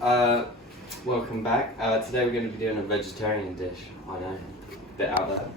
Welcome back. Today we're going to be doing a vegetarian dish. I know, a bit out there.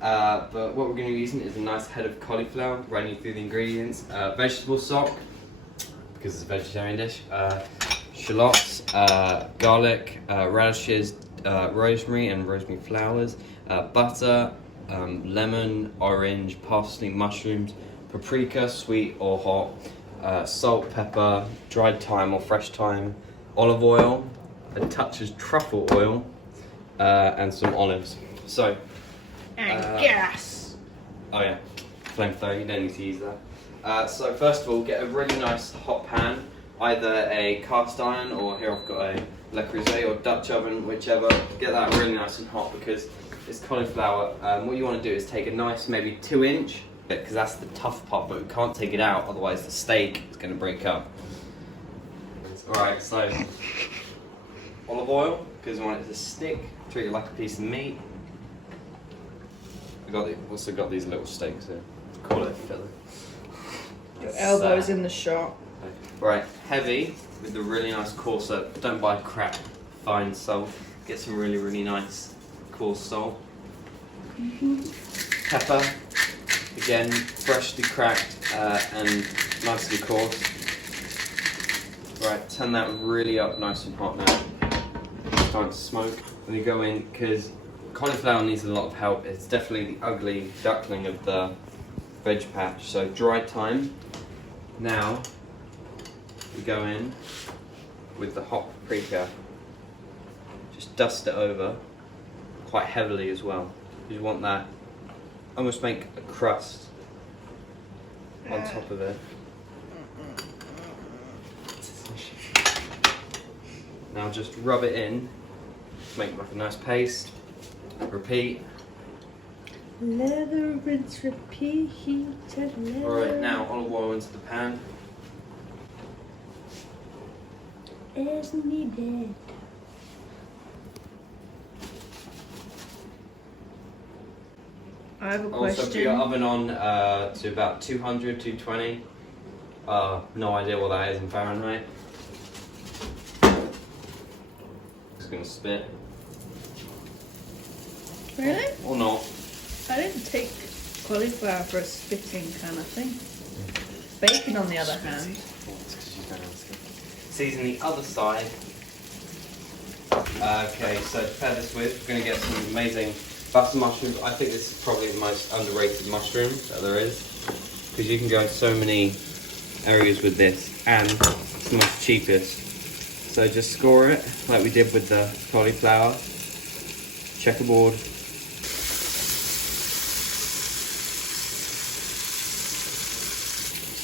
But what we're going to be using is a nice head of cauliflower, running through the ingredients. Vegetable stock, because it's a vegetarian dish. Shallots, garlic, radishes, rosemary and rosemary flowers, butter, lemon, orange, parsley, mushrooms, paprika, sweet or hot, salt, pepper, dried thyme or fresh thyme, olive oil, a touch of truffle oil, and some olives. So, gas. Oh yeah, flamethrower, you don't need to use that. So first of all, get a really nice hot pan, either a cast iron or here I've got a Le Creuset or Dutch oven, whichever. Get that really nice and hot because it's cauliflower. What you want to do is take a nice maybe 2-inch, because that's the tough part, but we can't take it out, otherwise the steak is going to break up. Alright, so olive oil, because I want it to stick, treat it like a piece of meat. We've also got these little steaks here. Call it fillet. Your elbow's in the shot. Right, heavy with the really nice coarse salt. Don't buy crap fine salt. Get some really, really nice coarse salt. Pepper, again, freshly cracked and nicely coarse. Right, turn that really up nice and hot now. It's starting to smoke. Then you go in, because cauliflower needs a lot of help. It's definitely the ugly duckling of the veg patch. So dried thyme. Now we go in with the hot paprika. Just dust it over quite heavily as well. You want that, almost make a crust on top of it. Now just rub it in, make like a nice paste. Repeat. Leather, rinse, repeat, leather. Alright, now olive oil into the pan. As needed. I have a question. Also put your oven on to about 200, 220. No idea what that is in Fahrenheit. It's gonna spit. Really? Or not. I didn't take cauliflower for a spitting kind of thing. Bacon, on the other hand. It's because you don't understand. Season the other side. Okay, so to pair this with, we're going to get some amazing butter mushrooms. I think this is probably the most underrated mushroom that there is, because you can go in so many areas with this, and it's the most cheapest. So just score it like we did with the cauliflower. Checkerboard.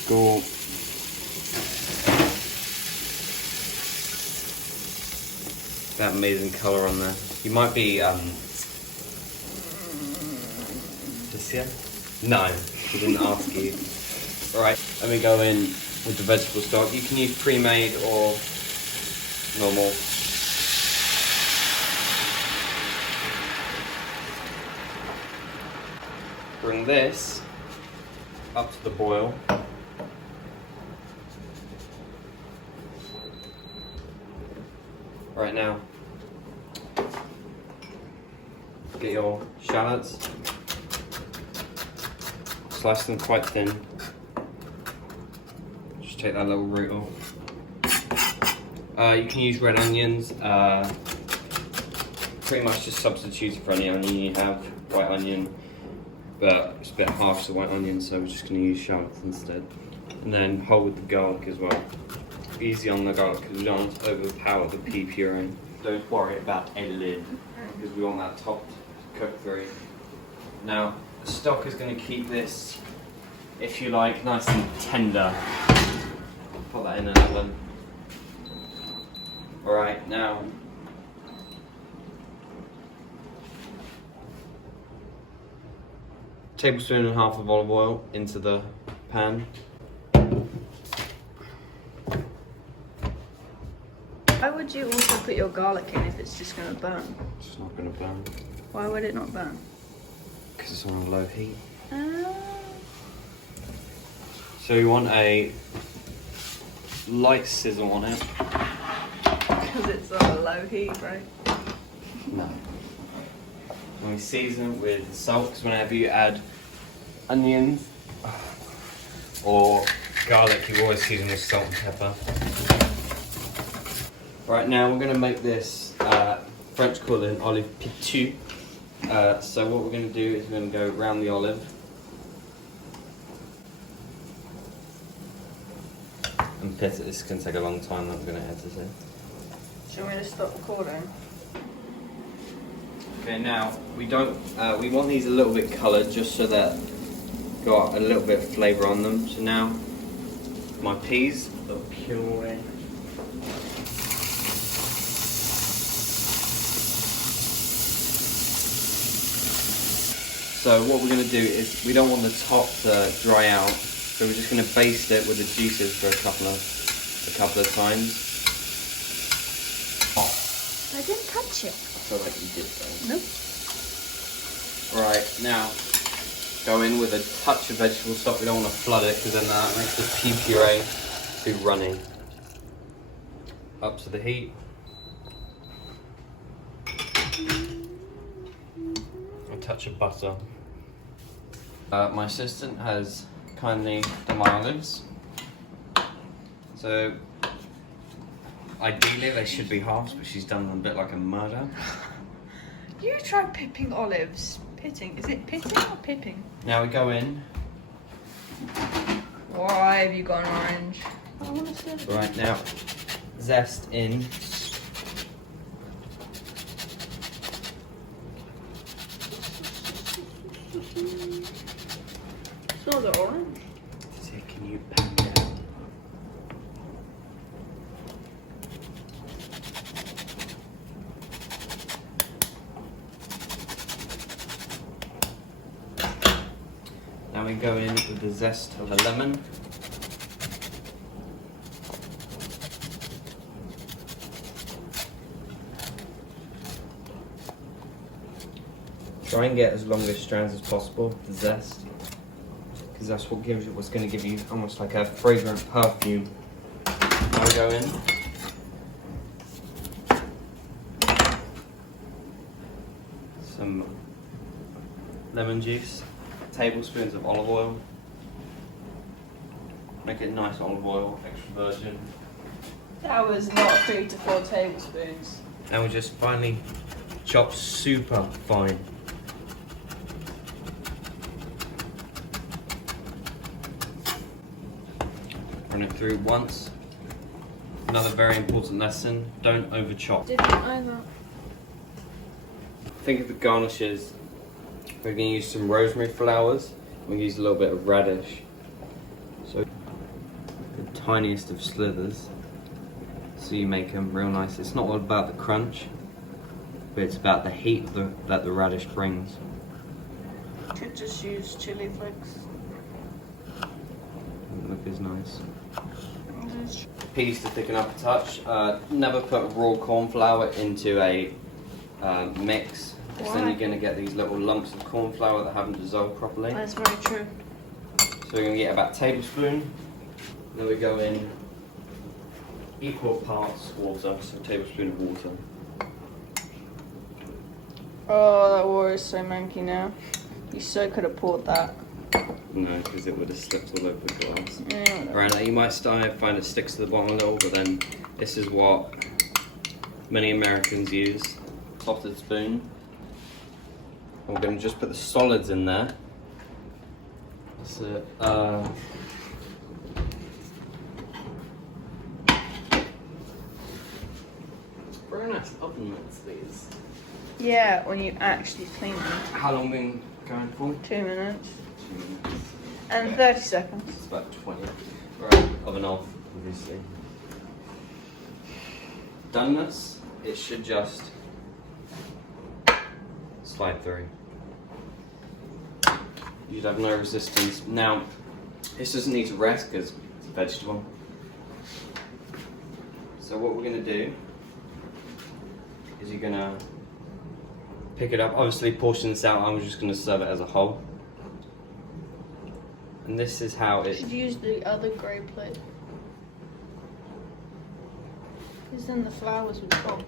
Score. That amazing colour on there. You might be just here? No, we didn't ask you. Alright, let me go in with the vegetable stock. You can use pre-made or normal. Bring this up to the boil. Right now, get your shallots, slice them quite thin. Just take that little root off. You can use red onions, pretty much just substitute for any onion you have, white onion, but it's a bit harsh, the white onion, so we're just going to use shallots instead. And then whole with the garlic as well. Easy on the garlic because we don't want to overpower the pea puree. Don't worry about a lid because we want that top to cook through. Now, the stock is going to keep this, if you like, nice and tender. Put that in an oven. Alright, now tablespoon and a half of olive oil into the pan. Why would you also put your garlic in if it's just going to burn? It's not going to burn. Why would it not burn? Because it's on a low heat. Ah. So you want a light sizzle on it. Because it's on a low heat, right? No. And we season with salt, because whenever you add onions or garlic, you always season with salt and pepper. Right now we're going to make this French called an olive pitou. So what we're going to do is we're going to go around the olive. And pit it. This can take a long time, I'm going to edit it. Should we just stop recording? Okay, now we don't. We want these a little bit coloured, just so that got a little bit of flavour on them. So now my peas, a little puree. So what we're going to do is we don't want the top to dry out, so we're just going to baste it with the juices for a couple of times. I didn't touch it. I feel like you did though. Nope. Right, now go in with a touch of vegetable stock. We don't want to flood it because then that makes the pea puree too runny. Up to the heat. A touch of butter. My assistant has kindly done my olives. So ideally they should be halves, but she's done them a bit like a murder. You try pipping olives. Pitting. Is it pitting or pipping? Now we go in. Why have you gone orange? I want to see it. Right now, zest in. Smells of orange. So can you pack it out? Now we go in with the zest of a lemon. Try and get as long as strands as possible, the zest, because that's what gives it, what's going to give you almost like a fragrant perfume. Now we go in. Some lemon juice. Tablespoons of olive oil. Make it nice olive oil, extra virgin. That was not 3 to 4 tablespoons. And we just finally chop super fine. Run it through once. Another very important lesson, don't over chop. Didn't either. Think of the garnishes. We're going to use some rosemary flowers. We'll use a little bit of radish. So the tiniest of slithers. So you make them real nice. It's not all about the crunch, but it's about the heat that the radish brings. Could just use chili flakes. Look is nice. Peas to thicken up a touch. Never put raw corn flour into a mix. Because then you're going to get these little lumps of corn flour that haven't dissolved properly. That's very true. So we're going to get about a tablespoon. Then we go in equal parts water, so a tablespoon of water. Oh, that water is so manky now. You so could have poured that. No, because it would have slipped all over the glass. Yeah. Right, now you might find it sticks to the bottom a little, but then this is what many Americans use. Salted spoon. And we're going to just put the solids in there. That's it. Very nice oven mitts, these. Yeah, when you actually clean them. How long have we been going for? 2 minutes. 2 minutes. And 30 seconds. It's about 20. Right, oven off, obviously. Done this, it should just slide through. You'd have no resistance. Now, this doesn't need to rest because it's a vegetable. So what we're going to do is you're going to pick it up. Obviously portion this out, I'm just going to serve it as a whole. And this is how You it... should use the other grey plate. Because then the flowers would come.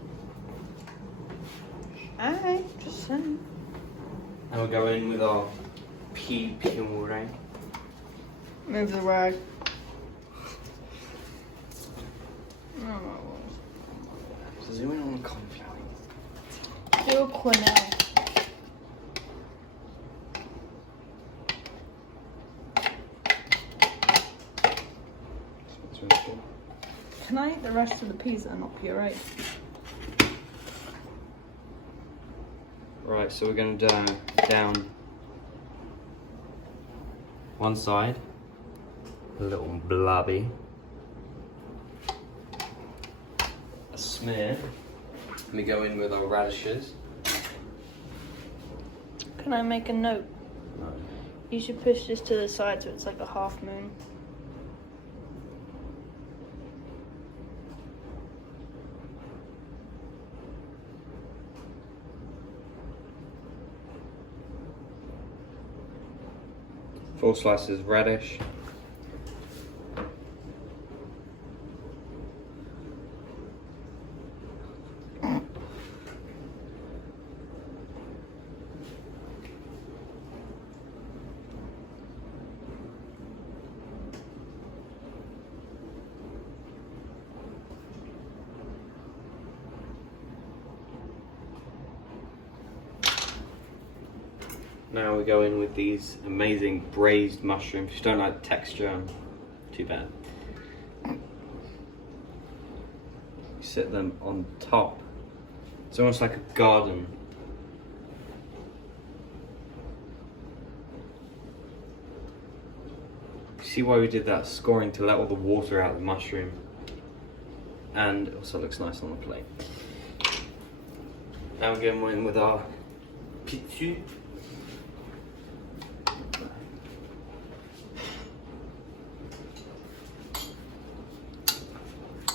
Alright, just saying. And we'll go in with our puree. Move the rag. So zoom in on the cauliflower. Do a quenelle. Can I eat the rest of the peas that are not puree? Right, so we're going to do down one side, a little blobby, a smear, and we go in with our radishes. Can I make a note? No. You should push this to the side so it's like a half moon. Four slices radish. Now we go in with these amazing braised mushrooms. If you don't like the texture, too bad. You set them on top. It's almost like a garden. See why we did that scoring to let all the water out of the mushroom. And it also looks nice on the plate. Now we're going in with our pizza.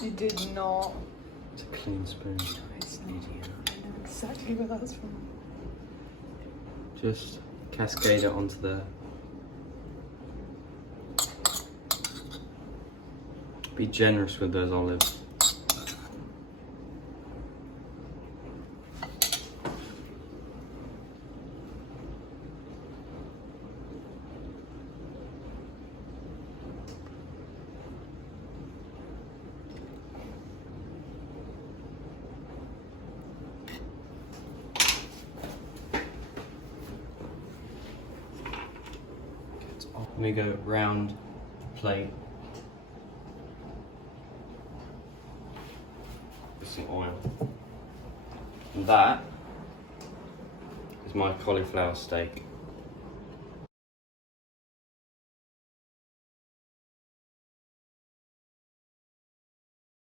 You did not. It's a clean spoon. It's an idiot. I know exactly where that's from. Just cascade it onto there. Be generous with those olives. Let me go round the plate with some oil. And that is my cauliflower steak.